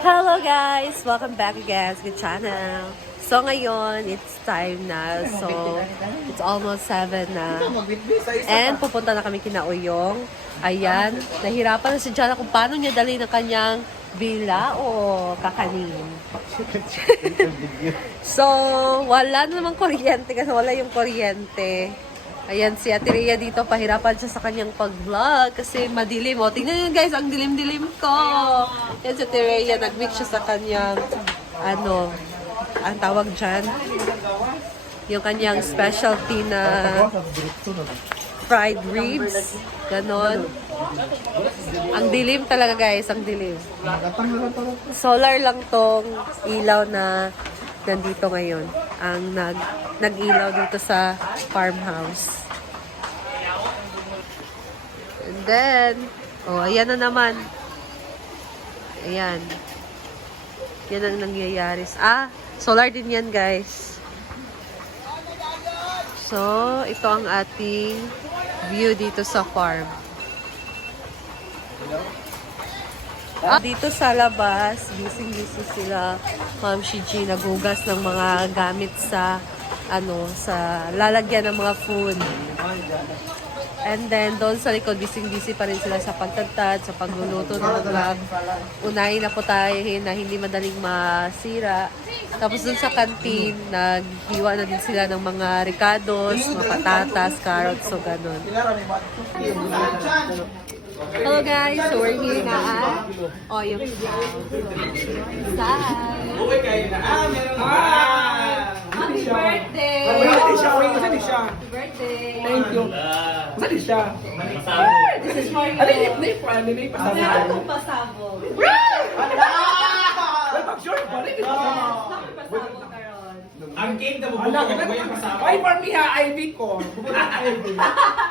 Hello guys! Welcome back again to the channel. So ngayon, it's time na. So, it's almost 7 na. And pupunta na kami kina Uyong. Ayan, nahirapan na si Jana kung paano niya dali ng kanyang bila o kakanin. So, wala na namang kuryente kasi wala yung kuryente. Ayan, si Ate Rhea dito, pahirapan siya sa kanyang pag-vlog kasi madilim. O, tingnan nyo guys, ang dilim-dilim ko. Yan si Ate Rhea, nag-mix siya sa kanyang, ang tawag dyan, yung kanyang specialty na fried ribs. Ganon. Ang dilim talaga guys, ang dilim. Solar lang tong ilaw na nandito ngayon. Ang nag-ilaw dito sa farmhouse. And then, ayan na naman. Ayan. Yan ang nangyayari. Solar din yan guys. So, ito ang ating view dito sa farm. Dito sa labas, busy sila. Ma'am Shiji nagugas ng mga gamit sa sa lalagyan ng mga food. And then doon sa likod, busy pa rin sila sa pagtagtad, sa pagluluto ng vlog. Unahin na po tayo na hindi madaling masira. Tapos doon sa canteen, naghiwa na din sila ng mga ricados, mga patatas, carrots, so ganun. Hello guys, so we're here na at Oyong Happy birthday! Happy birthday! Thank you. Saan siya? This is for you. Alin pasabog. Meron kong pasabog. Well, pag-sure pa rin. Pasabog karon. Ang cake na bubuto ko ba yung kasama? Ay, for me ha, IV ko.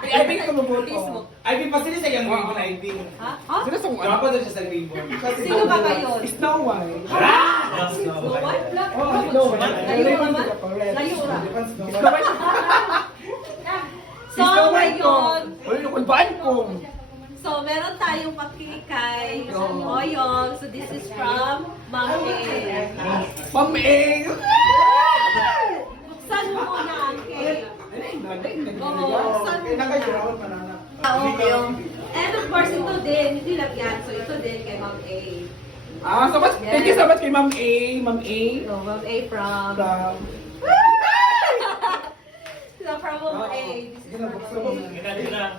May IV ko mabuto. Ivy pa sila sa yung ribbon Ivy. Ha? Sino sa mga? Guwapo doon siya sa ribbon. Sino ba kayo? Snow White. Snow White? Black? Oh, Snow White. Layo naman? Layo ra. Snow White. So, ngayon, Wala yung kulbaan ko. so meron tayong pakikay. Oyong. So, this is from Ma'am A. Ma'am A. Buksan mo muna ang cake. And of course, ito din, hindi lang yan. So, ito din kay Ma'am A. So much, thank you so much kay Ma'am A. Ma'am A. So, Ma'am A from... So, from Ma'am A. This is from Ma'am A.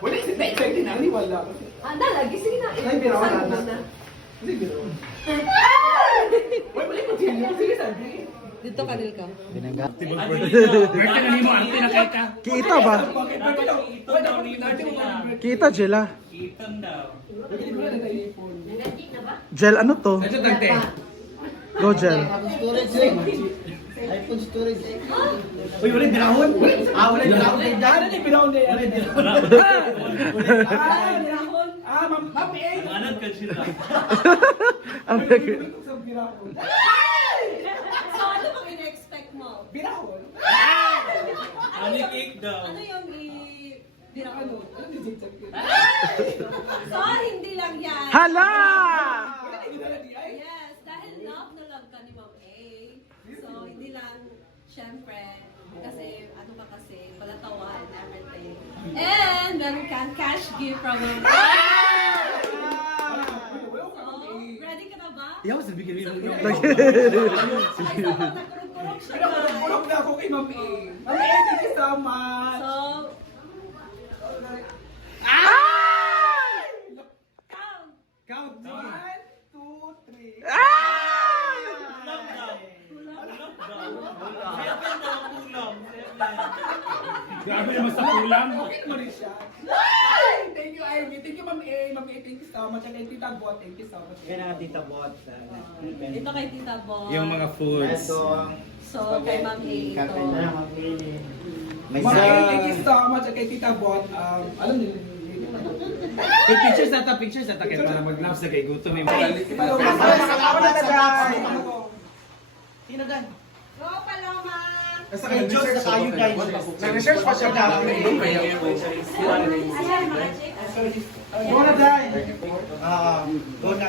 Wala si Tay, excited na, wala. Lagi, sige na. Ay, biraw Buksan na. mo na. Sige. Wala ko sige sabi. Dito ka, Nilka. Birthday na ni mo, ang pinakita. Kita ba? Kita, Jela. Iton daw. Gel, ano to? Ito tante. Go, Gel. iPhone storage. Uy, wala dinahon. Wala yung ako kay Dan. Ano ni pinahon din? Ma'am A. Anad ka sila. Ang Sa birahon. So, ano bang in-expect mo? Birahon? Ano yung cake daw? Ano yung Ano? Ano ni zigzag yun? So, hindi lang yan. Hala! Wala ni ginala di ay? Yes, dahil love na love ka ni Ma'am A. So, hindi lang, syempre, kasi, ano ka kasi, palatawa and everything. And, meron kang cash gift from Ma'am A. So, ready ka na ba? Yaw, sabi ka rin. Ay, so, nagkurog-kurog siya. Pinakulog na ako kay Ma'am A. Ma'am A, thank you so much. So, Count. 1, 2, 3. Grabe naman sa kulang. Okay mo rin siya. Thank you, Ivy. Thank you, Ma'am A. Ma'am A, thank you so much. And Tita Bot, thank you so much. Kaya na Tita Bot. ito kay Tita Bo. Yung mga foods. So, kay Ma'am A ito. May Ma'am A, thank you so much. And kay Tita Bot, alam niyo, Pictures na takit para mag-labs na kay gutom. May Sino Dan? Go, Paloma! Nasa kay Diyos, sa kayo guys. nag-research pa siya dati. Go na Dan. Go na.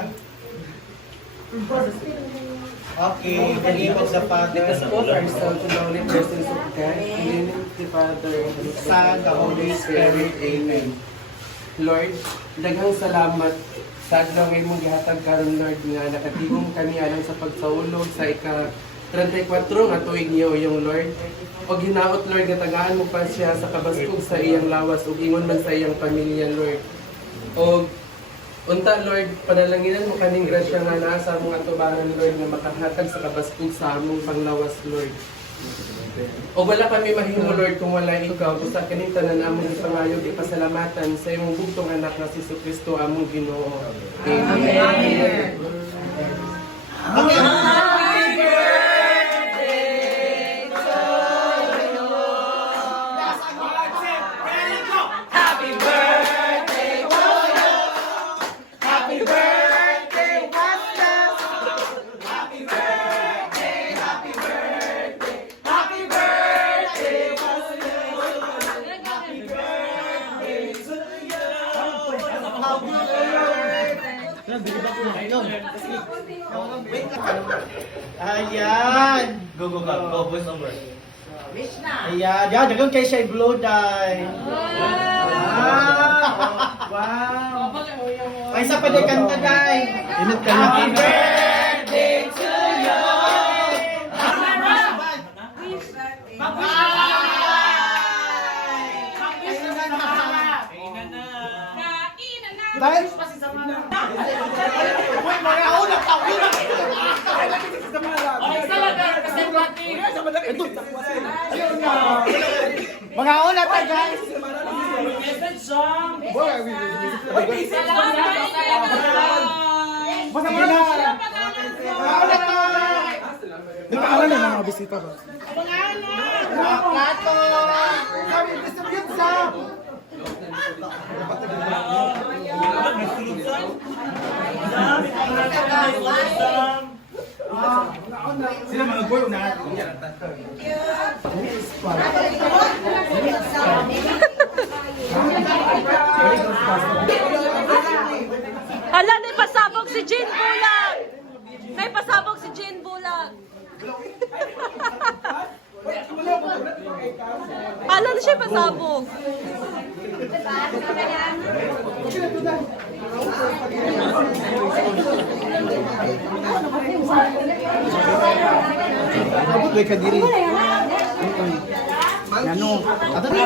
Okay, in the name of the Father, Let us put ourselves in the holy presence of God, in the name of the Father, and of the Son, the Holy Spirit. Amen. Lord, daghang salamat sa adlaw ngay mong gihatag karon Lord nga nakatigom kami alang sa pagsaulog sa ika-34 nga tuig niyo yung Lord. O hinaot Lord nga tagaan mo pa siya sa kabaskog sa iyang lawas ug ingon man sa iyang pamilya Lord. O unta Lord, panalanginan mo kaning grasya nga naa sa among atubangan Lord nga makahatag sa kabaskog sa among panglawas Lord. O wala kami mahimo Lord kung wala ikaw, usa kaning tanan among ipangayog ipasalamatan sa imong bugtong anak nga si Kristo among Ginoo. Amen. Ayan. Go, go, go. Go, voice over. Ayan. Yan, dagang kay siya blow die. Wow. Ay, isa pa din kanta, day. Init ka na. Happy birthday to you. Dahil, Mga una ta, guys. Basta mo na. Mga ulit to. Di ba alam yung mga bisita ba? Plato. Sabi, distribute sa. Sila mga boy na. Hala, may pasabog si Jean Bulag! May pasabog si Jean Bulag! Hala na siya pasabog! Abot ba ka diri? Ano? Ato na.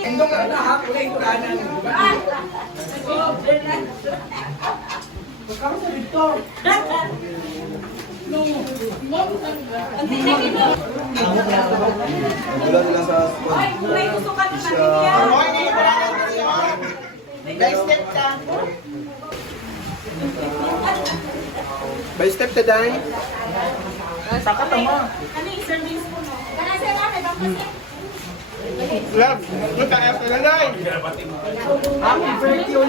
Indong na ha, kulay kuranan. Magkakaroon sa dito. By step ta, day. Love, look at after the night. Happy birthday, yo.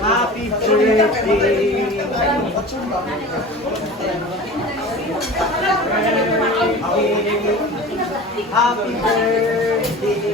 Happy birthday. Happy birthday.